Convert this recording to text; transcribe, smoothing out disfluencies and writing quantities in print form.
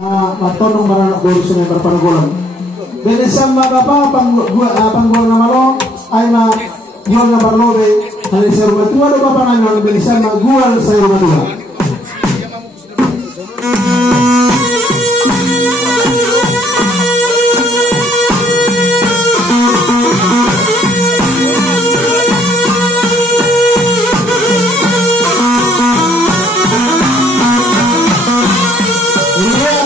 Matonong maranak guru sunay berpanagulan. Benesan magapa panggol na malo ay yon na barlobe halin sa rumah tua do bapa nanyon benesan magual sa rumah tua. Yeah,